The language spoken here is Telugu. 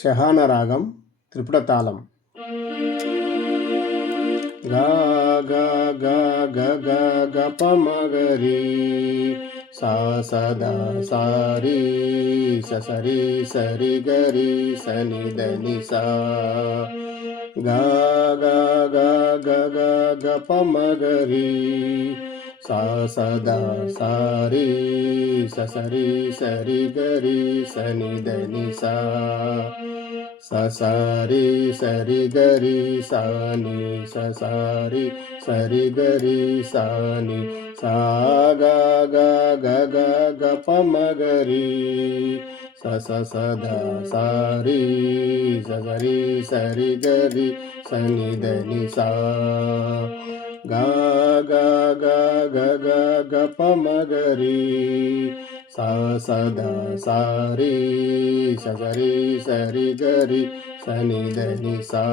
షహాన రాగం త్రిపుట తాళం. గా గా గా గ గ గ ప మ గ రి సా సదా సారీ సరి సరి గరి సని దని సా గా గా గా గ గ గ ప మ గ రి సా సదా సారీ సరి సరి గరి సని దని సా ససారి సరి గరి సాని ససారి సరి గరి సాని సా గా గా గ గ గ ప మ గ రి స సదా సారి సరి సరి గరి సని దని సా గా గా గా గ గ గ ప మ గ రి సా సదా సారీ సరి సరి గరి సని దని సా.